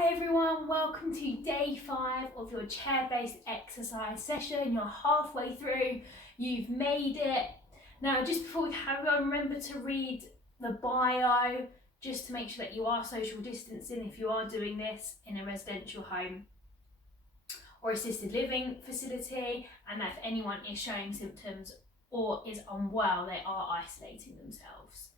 Hi everyone, welcome to day 5 of your chair-based exercise session. You're halfway through, you've made it. Now just before we carry on, remember to read the bio just to make sure that you are social distancing if you are doing this in a residential home or assisted living facility, and that if anyone is showing symptoms or is unwell, they are isolating themselves.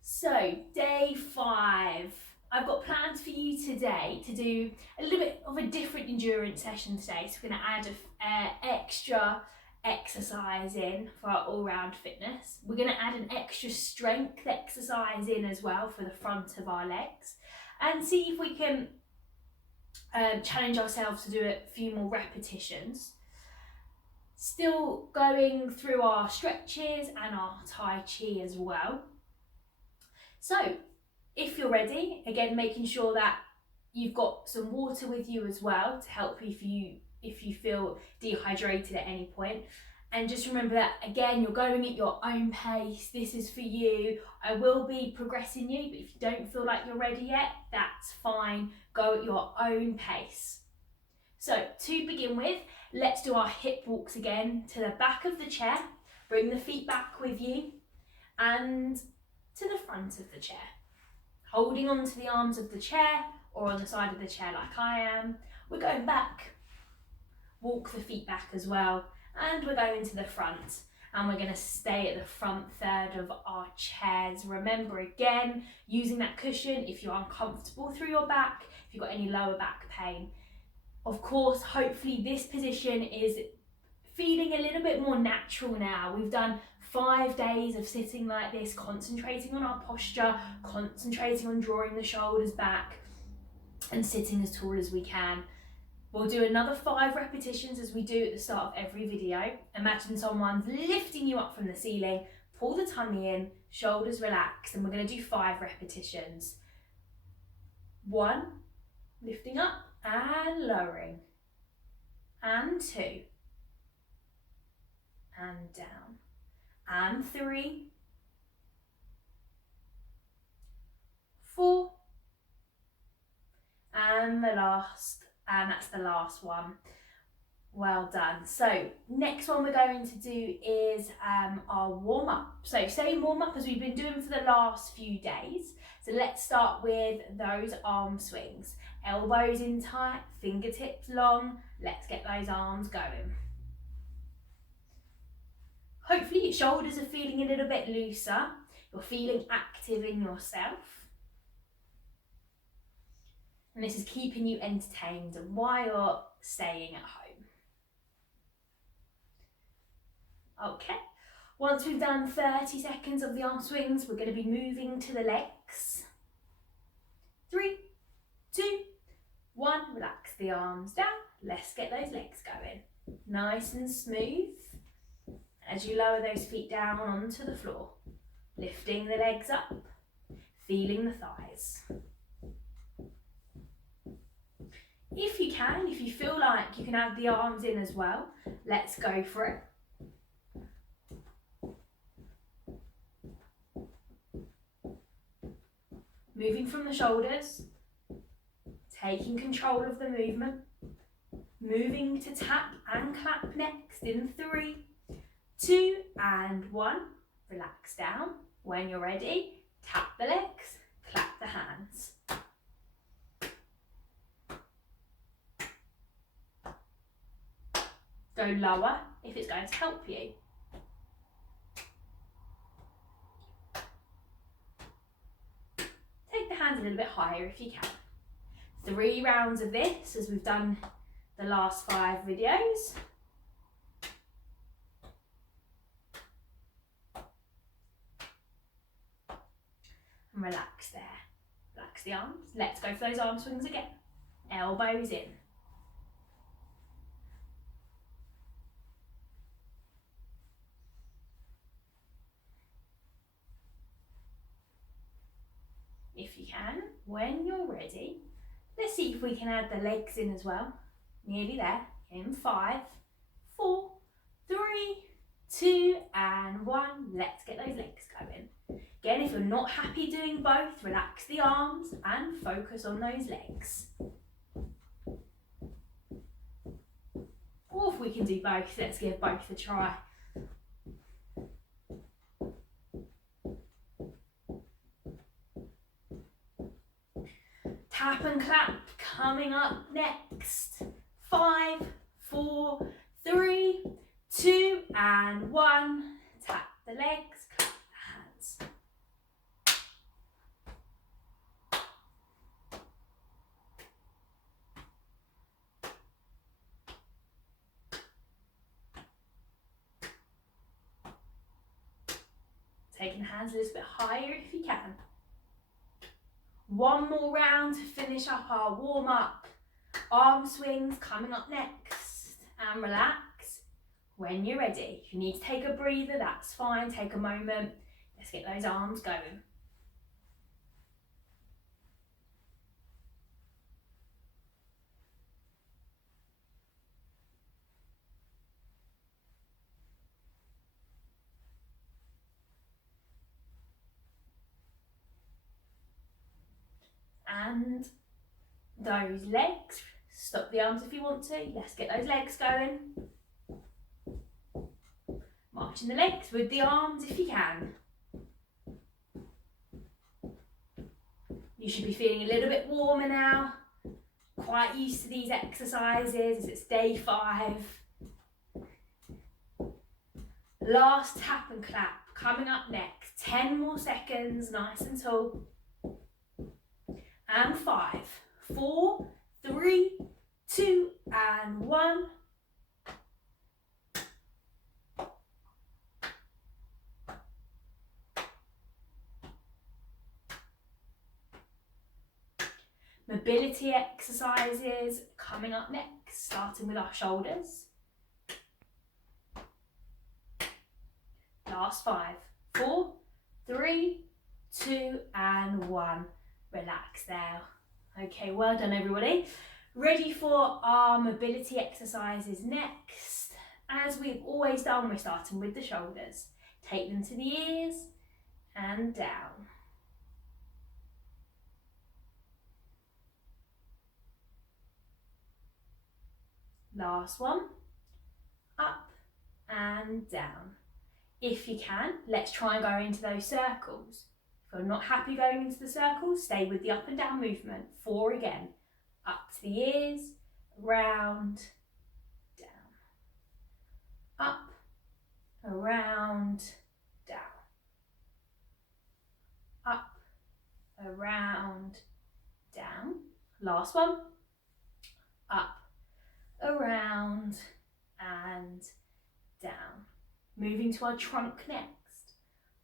So day 5. I've got plans for you today to do a little bit of a different endurance session today. So we're going to add extra exercise in for our all-round fitness. We're going to add an extra strength exercise in as well for the front of our legs, and see if we can challenge ourselves to do a few more repetitions. Still going through our stretches and our Tai Chi as well. So if you're ready, again making sure that you've got some water with you as well to help you if you feel dehydrated at any point. And just remember that again, you're going at your own pace. This is for you. I will be progressing you, but if you don't feel like you're ready yet, that's fine. Go at your own pace. So to begin with, let's do our hip walks again to the back of the chair. Bring the feet back with you and to the front of the chair. Holding on to the arms of the chair or on the side of the chair like I am. We're going back. Walk the feet back as well. And we're going to the front. And we're going to stay at the front third of our chairs. Remember again, using that cushion if you're uncomfortable through your back, if you've got any lower back pain. Of course, hopefully this position is feeling a little bit more natural now. We've done 5 days of sitting like this, concentrating on our posture, concentrating on drawing the shoulders back and sitting as tall as we can. We'll do another 5 repetitions as we do at the start of every video. Imagine someone's lifting you up from the ceiling, pull the tummy in, shoulders relaxed, and we're going to do 5 repetitions. 1, lifting up and lowering, and 2, and down, and 3, 4, and that's the last one. Well done. So next one we're going to do is our warm-up. So same warm-up as we've been doing for the last few days. So let's start with those arm swings. Elbows in tight, fingertips long. Let's get those arms going. Hopefully your shoulders are feeling a little bit looser. You're feeling active in yourself. And this is keeping you entertained while you're staying at home. Okay, once we've done 30 seconds of the arm swings, we're going to be moving to the legs. 3, 2, 1, relax the arms down. Let's get those legs going. Nice and smooth. As you lower those feet down onto the floor, lifting the legs up, feeling the thighs. If you can, if you feel like you can add the arms in as well, let's go for it. Moving from the shoulders, taking control of the movement, moving to tap and clap next in 3, 2, and 1. Relax down. When you're ready, tap the legs, clap the hands. Go lower if it's going to help you. Take the hands a little bit higher if you can. 3 rounds of this as we've done the last 5 videos. And relax there. Relax the arms. Let's go for those arm swings again. Elbows in. If you can, when you're ready, let's see if we can add the legs in as well. Nearly there. In 5, 4, 3, 2, and 1. Let's get those legs going. Again, if you're not happy doing both, relax the arms and focus on those legs. Or if we can do both, let's give both a try. Tap and clap coming up next. 5, 4, 3, 2 and 1. Tap the legs, clap the hands. Taking the hands a little bit higher if you can. One more round to finish up our warm up. Arm swings coming up next, and relax when you're ready. If you need to take a breather, that's fine, take a moment. Let's get those arms going. And those legs, stop the arms if you want to. Let's get those legs going. Marching the legs with the arms if you can. You should be feeling a little bit warmer now. Quite used to these exercises as it's day 5. Last tap and clap coming up next. 10 more seconds, nice and tall. And 5, 4, 3, 2 and 1. Mobility exercises coming up next, starting with our shoulders. Last 5, 4, 3, 2 and 1. Relax there. Okay, well done everybody. Ready for our mobility exercises next. As we've always done, we're starting with the shoulders. Take them to the ears and down. Last one, up and down. If you can, let's try and go into those circles. If you're not happy going into the circles, stay with the up and down movement. 4 again. Up to the ears, round, down. Up, around, down. Up, around, down. Last one. Up, around, and down. Moving to our trunk next.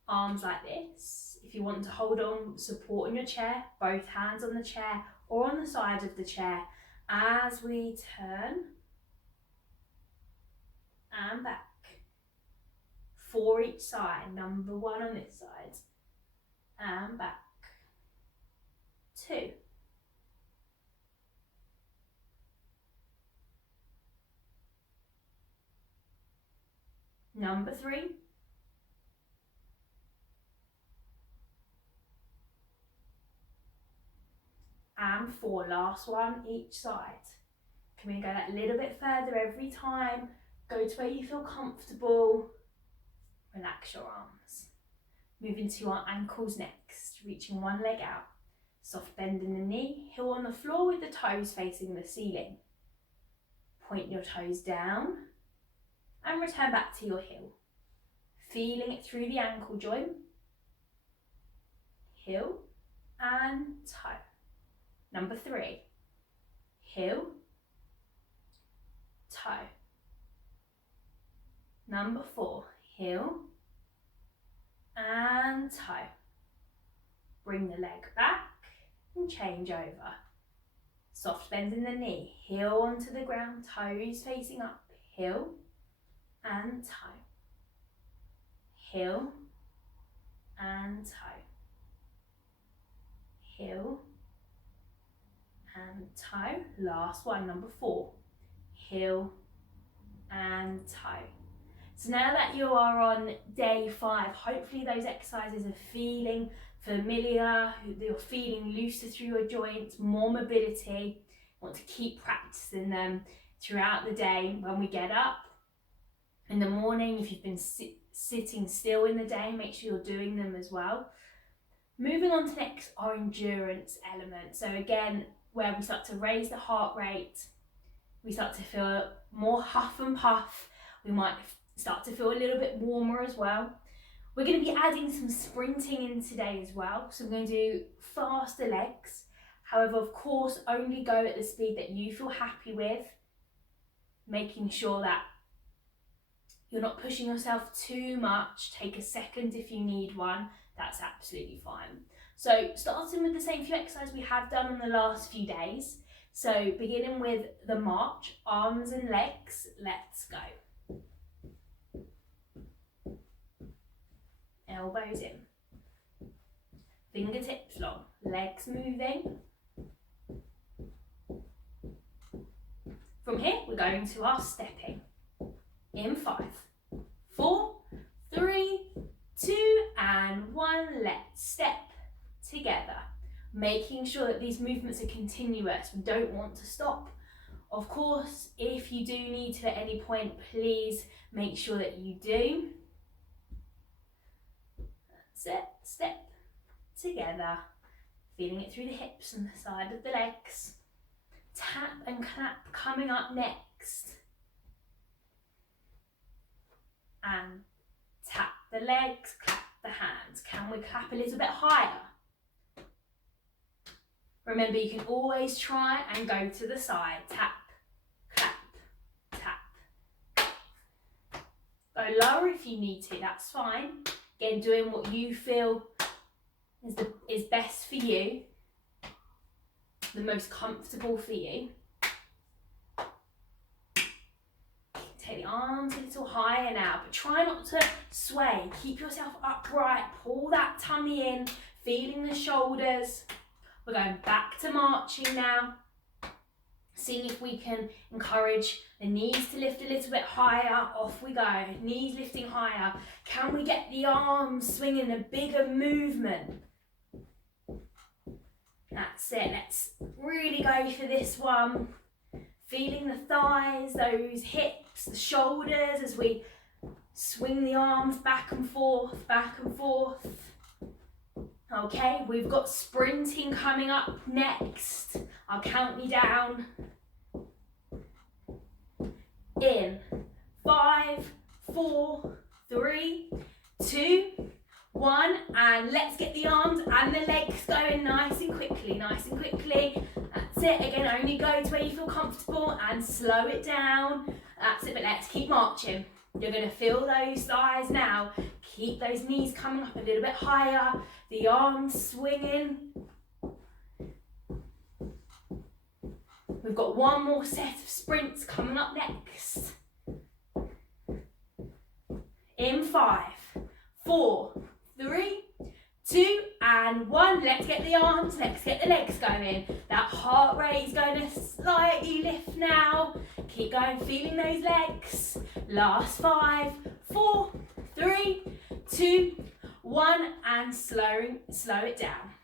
Arms like this. If you want to hold on, support in your chair, both hands on the chair or on the side of the chair as we turn and back. 4 each side. Number 1 on this side and back. 2. Number 3. And 4, last one each side. Can we go that little bit further every time? Go to where you feel comfortable. Relax your arms. Moving to our ankles next, reaching one leg out. Soft bend in the knee, heel on the floor with the toes facing the ceiling. Point your toes down and return back to your heel. Feeling it through the ankle joint. Heel and toe. Number 3, heel, toe. Number 4, heel and toe. Bring the leg back and change over. Soft bend in the knee, heel onto the ground, toes facing up, heel and toe. Heel and toe. Heel and toe. Last one, number 4. Heel and toe. So now that you are on day 5, hopefully those exercises are feeling familiar, you're feeling looser through your joints, more mobility. You want to keep practicing them throughout the day. When we get up in the morning, if you've been sitting still in the day, make sure you're doing them as well. Moving on to next, our endurance element. So again, where we start to raise the heart rate, we start to feel more huff and puff. We might start to feel a little bit warmer as well. We're going to be adding some sprinting in today as well. So we're going to do faster legs. However, of course, only go at the speed that you feel happy with, making sure that you're not pushing yourself too much. Take a second if you need one. That's absolutely fine. So starting with the same few exercises we have done on the last few days. So beginning with the march, arms and legs, let's go. Elbows in, fingertips long, legs moving. From here, we're going to our stepping. In 5, 4, 3, 2, and 1. Let's step together. Making sure that these movements are continuous. We don't want to stop. Of course, if you do need to at any point, please make sure that you do. That's it. Step together. Feeling it through the hips and the side of the legs. Tap and clap coming up next. And tap the legs, clap the hands. Can we clap a little bit higher? Remember, you can always try and go to the side. Tap, clap, tap. Go lower if you need to, that's fine. Again, doing what you feel is best for you, the most comfortable for you. Take the arms a little higher now, but try not to sway. Keep yourself upright, pull that tummy in, feeling the shoulders. We're going back to marching now. Seeing if we can encourage the knees to lift a little bit higher. Off we go, knees lifting higher. Can we get the arms swinging, a bigger movement? That's it, let's really go for this one. Feeling the thighs, those hips, the shoulders as we swing the arms back and forth, back and forth. Okay, we've got sprinting coming up next. I'll count you down. In 5, 4, 3, 2, 1, and let's get the arms and the legs going nice and quickly, nice and quickly. That's it. Again, only go to where you feel comfortable and slow it down. That's it, but let's keep marching. You're going to feel those thighs now. Keep those knees coming up a little bit higher. The arms swinging. We've got one more set of sprints coming up next. In 5, 4, 3, 2, and 1. Let's get the arms, let's get the legs going. That heart rate is going to slightly lift now. Keep going, feeling those legs. Last 5, 4, 3, 2, 1, and slow it down.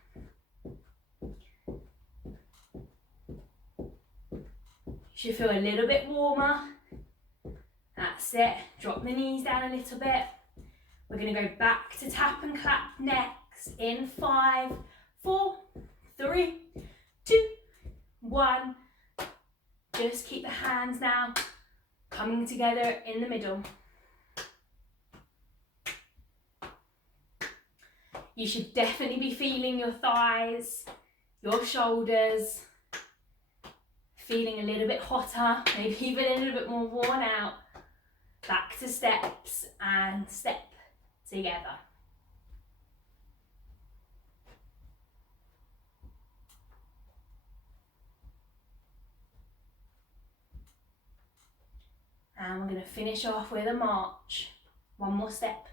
You should feel a little bit warmer. That's it. Drop the knees down a little bit. We're going to go back to tap and clap next. In 5, 4, 3, 2, 1. Just keep the hands now coming together in the middle. You should definitely be feeling your thighs, your shoulders, feeling a little bit hotter, maybe even a little bit more worn out. Back to steps and step together. And we're going to finish off with a march. One more step.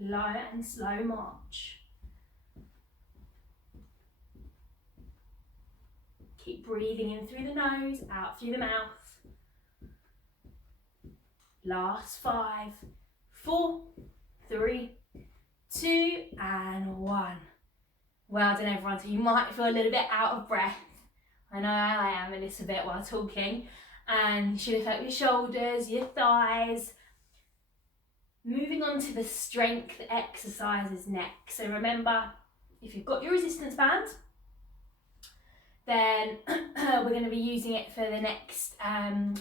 Low and slow march. Keep breathing in through the nose, out through the mouth. Last 5, 4, 3, 2, and 1. Well done everyone. So you might feel a little bit out of breath. I know I am a little bit while talking. And you should lift up your shoulders, your thighs. Moving on to the strength exercises next. So remember, if you've got your resistance band, then we're going to be using it for the next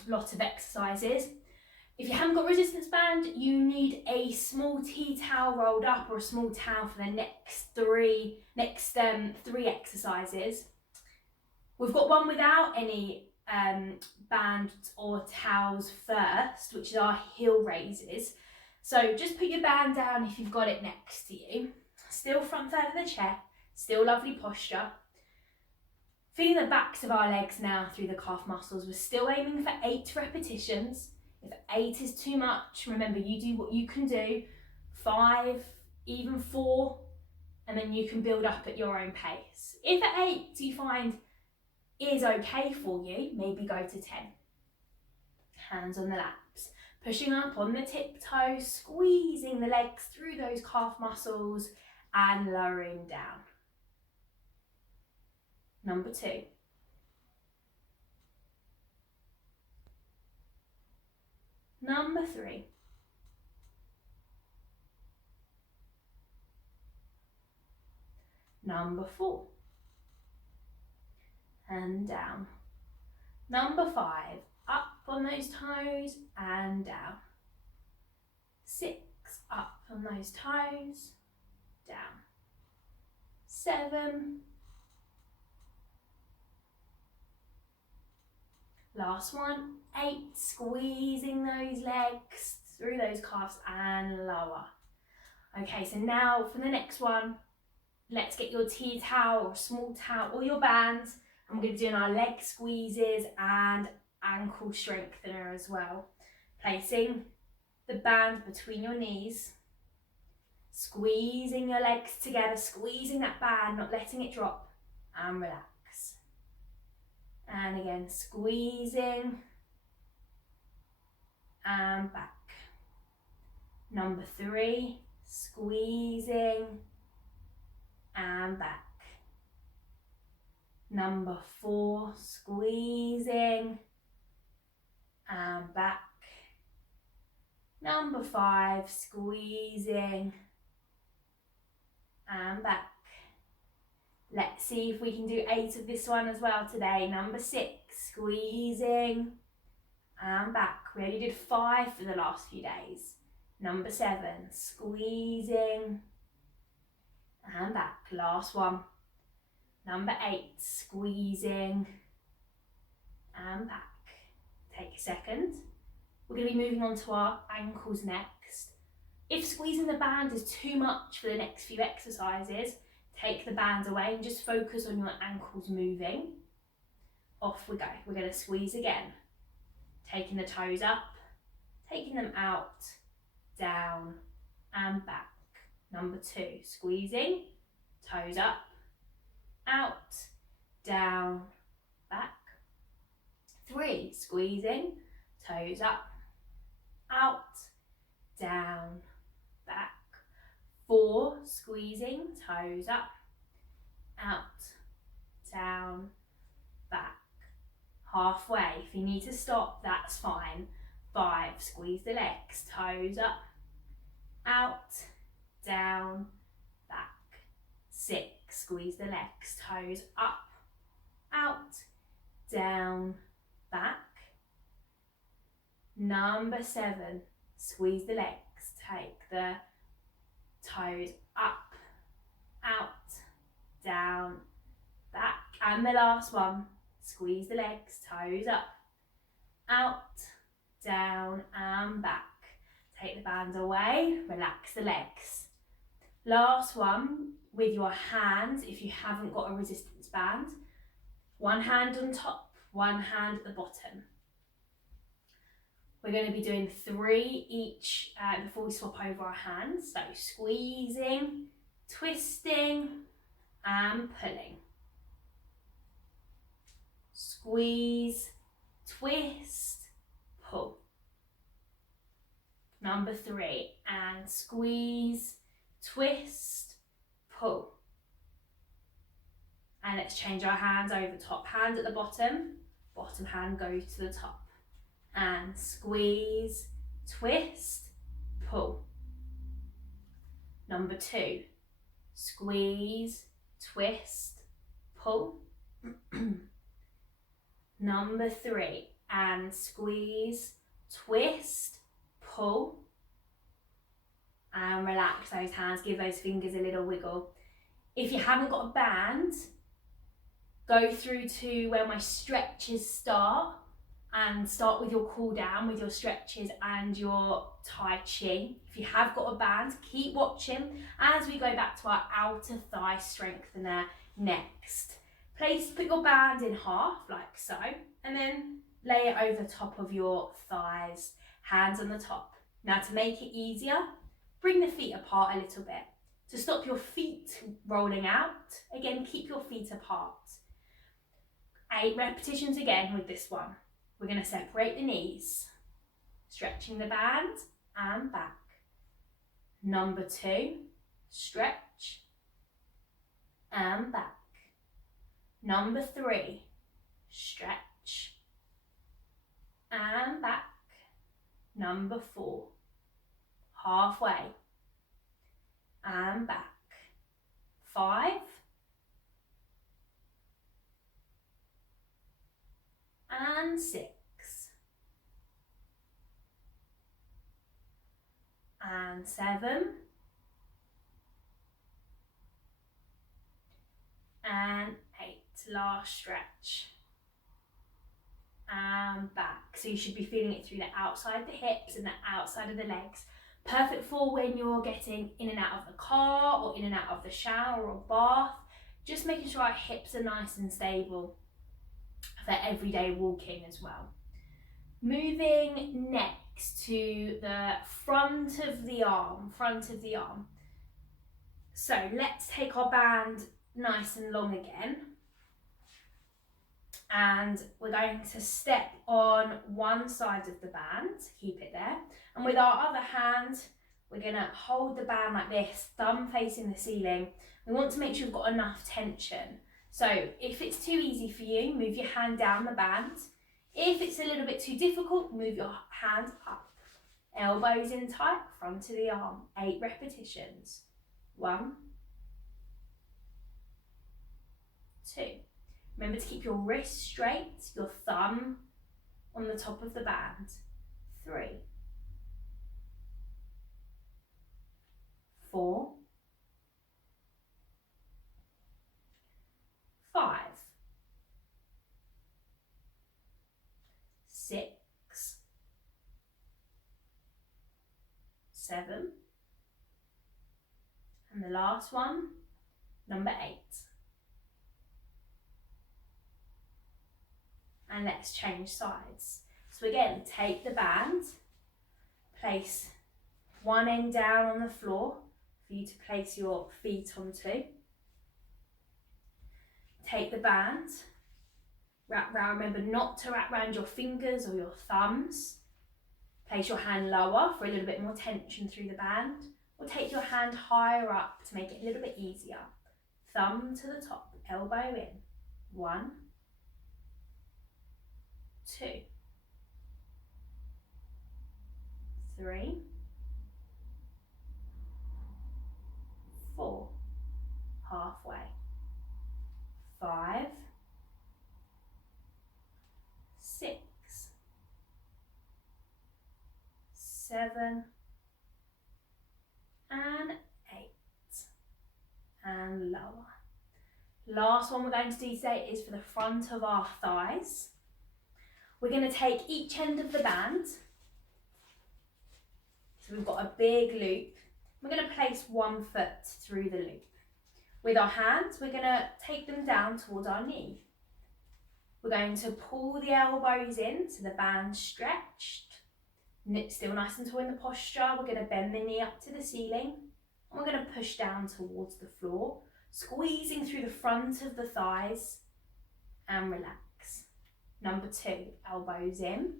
lot of exercises. If you haven't got resistance band, you need a small tea towel rolled up or a small towel for the next three exercises. We've got one without any bands or towels first, which is our heel raises. So just put your band down if you've got it next to you. Still front third of the chair, still lovely posture. Feeling the backs of our legs now through the calf muscles. We're still aiming for 8 repetitions. If 8 is too much, remember you do what you can do. 5, even 4, and then you can build up at your own pace. If at 8 you find is okay for you, maybe go to 10. Hands on the laps. Pushing up on the tiptoes, squeezing the legs through those calf muscles and lowering down. Number 2. Number 3. Number 4. And down. Number 5. Up on those toes and down. 6. Up on those toes, down. 7. Last one, 8, squeezing those legs through those calves and lower. Okay, so now for the next one, let's get your tea towel or small towel or your bands. And we're going to be doing our leg squeezes and ankle strengthener as well. Placing the band between your knees, squeezing your legs together, squeezing that band, not letting it drop, and relax. And again, squeezing and back. Number 3, squeezing and back. Number 4, squeezing and back. Number 5, squeezing and back. Let's see if we can do 8 of this one as well today. Number 6, squeezing and back. We only did 5 for the last few days. Number 7, squeezing and back. Last one. Number 8, squeezing and back. Take a second. We're going to be moving on to our ankles next. If squeezing the band is too much for the next few exercises, take the band away and just focus on your ankles moving. Off we go. We're going to squeeze again. Taking the toes up, taking them out, down and back. Number 2, squeezing, toes up, out, down, back. 3, squeezing, toes up, out, down, back. 4, squeezing, toes up, out, down, back. Halfway. If you need to stop, that's fine. 5, squeeze the legs, toes up, out, down, back. 6, squeeze the legs, toes up, out, down, back. Number 7, squeeze the legs, take the toes up, out, down, back. And the last one, squeeze the legs, toes up, out, down and back. Take the band away, relax the legs. Last one, with your hands, if you haven't got a resistance band, one hand on top, one hand at the bottom. We're going to be doing 3 each before we swap over our hands. So squeezing, twisting and pulling. Squeeze, twist, pull. Number 3, and squeeze, twist, pull. And let's change our hands over. Top hand at the bottom, bottom hand goes to the top. And squeeze, twist, pull. Number 2, squeeze, twist, pull. Number 3, and squeeze, twist, pull. And relax those hands, give those fingers a little wiggle. If you haven't got a band, go through to where my stretches start and start with your cool down with your stretches and your Tai Chi. If you have got a band, keep watching as we go back to our outer thigh strengthener next. Put your band in half like so, and then lay it over top of your thighs, hands on the top. Now to make it easier, bring the feet apart a little bit. To stop your feet rolling out, again, keep your feet apart. 8 repetitions again with this one. We're going to separate the knees, stretching the band and back. Number 2, stretch and back. Number 3, stretch and back. Number 4, halfway and back. 5 and 6 and 7 and 8. Last stretch and back. So you should be feeling it through the outside of the hips and the outside of the legs. Perfect for when you're getting in and out of the car or in and out of the shower or bath. Just making sure our hips are nice and stable for everyday walking as well. Moving next to the front of the arm, So let's take our band nice and long again. And we're going to step on one side of the band, keep it there. And with our other hand, we're gonna hold the band like this, thumb facing the ceiling. We want to make sure we've got enough tension. So if it's too easy for you, move your hand down the band. If it's a little bit too difficult, move your hand up. Elbows in tight, front of the arm. 8 repetitions. 1, 2. Remember to keep your wrist straight, your thumb on the top of the band. 3, 4, 5, 6, 7, and the last one, number 8. And let's change sides. So again, take the band, place one end down on the floor for you to place your feet onto. Take the band, wrap round, remember not to wrap around your fingers or your thumbs. Place your hand lower for a little bit more tension through the band, or take your hand higher up to make it a little bit easier. Thumb to the top, elbow in. 1, 2, 3, 4, halfway. 5, 6, 7, and 8, and lower. Last one we're going to do today is for the front of our thighs. We're going to take each end of the band, so we've got a big loop. We're going to place one foot through the loop. With our hands, we're going to take them down towards our knee. We're going to pull the elbows in so the band's stretched. Still nice and tall in the posture. We're going to bend the knee up to the ceiling. And we're going to push down towards the floor, squeezing through the front of the thighs and relax. Number 2, elbows in,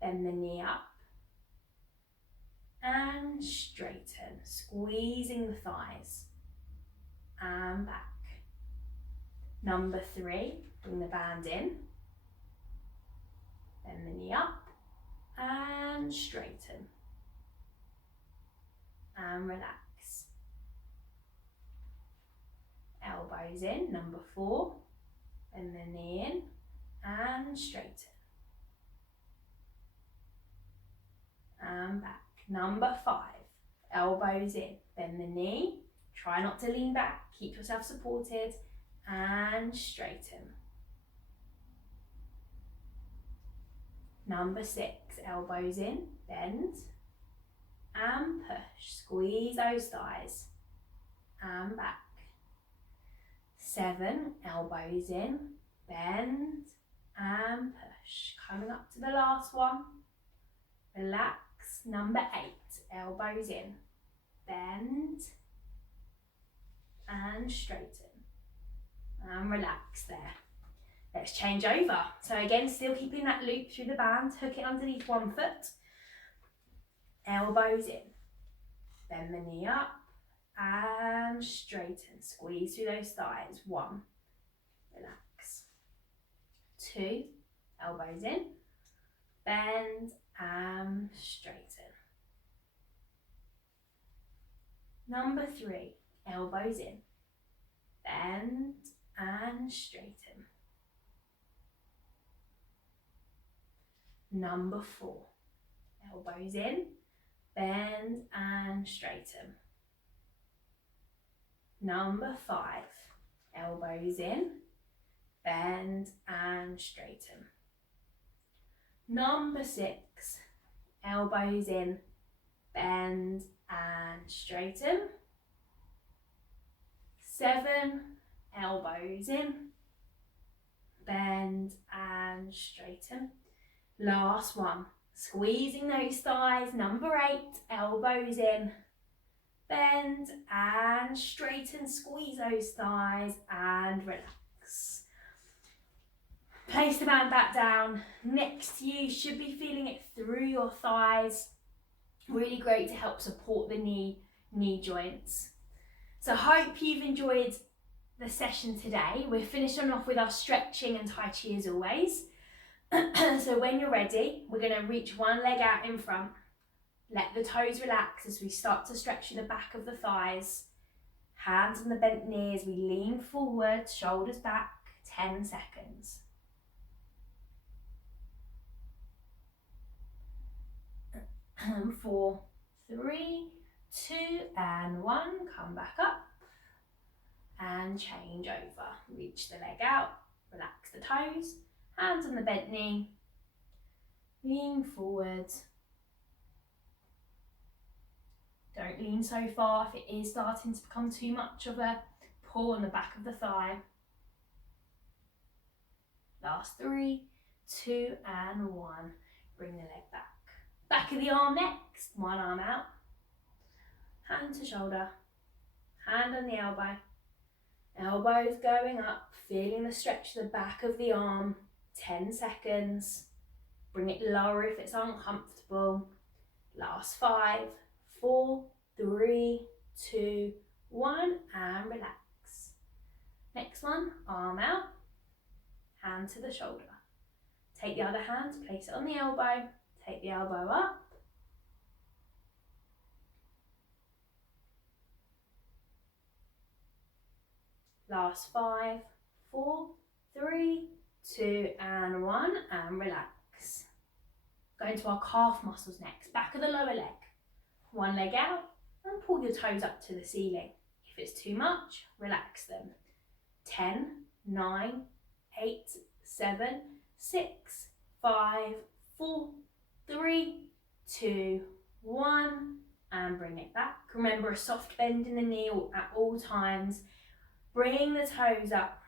bend the knee up, and straighten, squeezing the thighs and back. Number 3, bring the band in, bend the knee up and straighten and relax. Elbows in, number 4, bend the knee in and straighten and back. Number 5, elbows in, bend the knee, try not to lean back, keep yourself supported and straighten. Number 6, elbows in, bend and push, squeeze those thighs and back. 7, elbows in, bend and push. Coming up to the last one, relax. Number 8, elbows in, bend and straighten and relax there. Let's change over. So again, still keeping that loop through the band, hook it underneath one foot, elbows in, bend the knee up and straighten, squeeze through those thighs. 1, relax. 2, elbows in, bend and straighten. Number 3, elbows in, bend and straighten. Number 4, elbows in, bend and straighten. Number 5, elbows in, bend and straighten. Number 6, elbows in, bend and straighten. 7, elbows in, bend and straighten. Last one, squeezing those thighs. Number 8, elbows in, bend and straighten, squeeze those thighs and relax. Place the band back down. Next to you, should be feeling it through your thighs. Really great to help support the knee joints. So hope you've enjoyed the session today. We're finishing off with our stretching and Tai Chi as always. So when you're ready, we're going to reach one leg out in front. Let the toes relax as we start to stretch through the back of the thighs. Hands on the bent knee as we lean forward, shoulders back, 10 seconds. And 4, 3, 2 and 1, come back up and change over. Reach the leg out, relax the toes, hands on the bent knee, lean forward. Don't lean so far if it is starting to become too much of a pull on the back of the thigh. Last 3, 2 and 1, bring the leg back. Back of the arm next, one arm out, hand to shoulder, hand on the elbow, elbows going up, feeling the stretch of the back of the arm, 10 seconds, bring it lower if it's uncomfortable, last 5, 4, 3, 2, 1 and relax. Next one, arm out, hand to the shoulder, take the other hand, place it on the elbow, take the elbow up, last 5, 4, 3, 2 and 1 and relax. Going to our calf muscles next, back of the lower leg, one leg out and pull your toes up to the ceiling. If it's too much, relax them. 10, 9, 8, 7, 6, 5, 4, 3, 2, 1 and bring it back. Remember a soft bend in the knee at all times. Bring the toes up,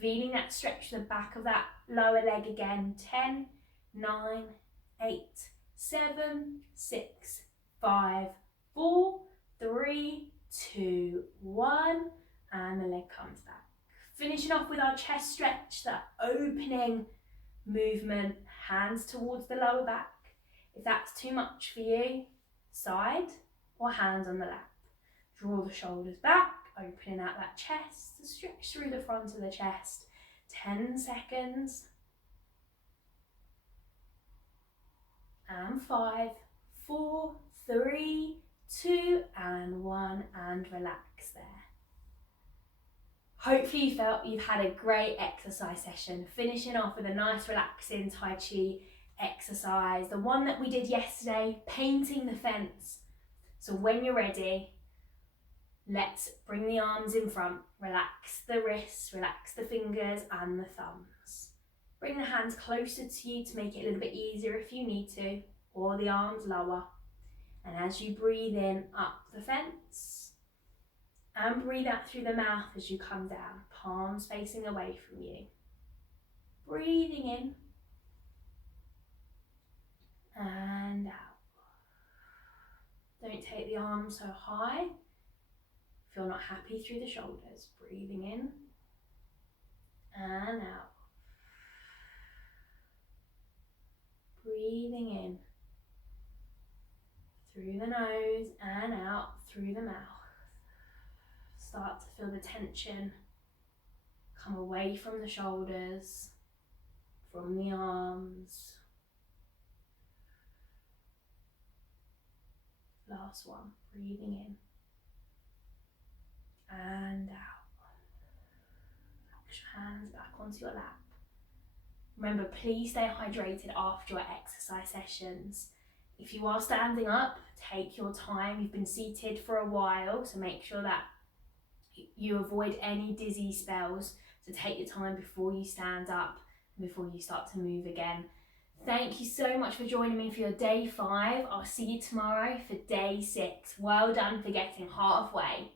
feeling that stretch to the back of that lower leg again. 10, 9, 8, 7, 6, 5, 4, 3, 2, 1 and the leg comes back. Finishing off with our chest stretch, that opening movement, hands towards the lower back. If that's too much for you, side or hands on the lap. Draw the shoulders back, opening out that chest, stretch through the front of the chest. 10 seconds. And 5, 4, 3, 2, and 1, and relax there. Hopefully you felt you've had a great exercise session, finishing off with a nice relaxing Tai Chi exercise, the one that we did yesterday, painting the fence. So when you're ready, let's bring the arms in front, relax the wrists, relax the fingers and the thumbs. Bring the hands closer to you to make it a little bit easier if you need to, or the arms lower. And as you breathe in, up the fence, and breathe out through the mouth as you come down, palms facing away from you. Breathing in, and out. Don't take the arms so high. Feel not happy through the shoulders. Breathing in, and out. Breathing in through the nose and out through the mouth. Start to feel the tension come away from the shoulders, from the arms. Last one, breathing in and out. Relax your hands back onto your lap. Remember, please stay hydrated after your exercise sessions. If you are standing up, take your time. You've been seated for a while, so make sure that you avoid any dizzy spells. So take your time before you stand up, before you start to move again. Thank you so much for joining me for your day 5. I'll see you tomorrow for day 6. Well done for getting halfway.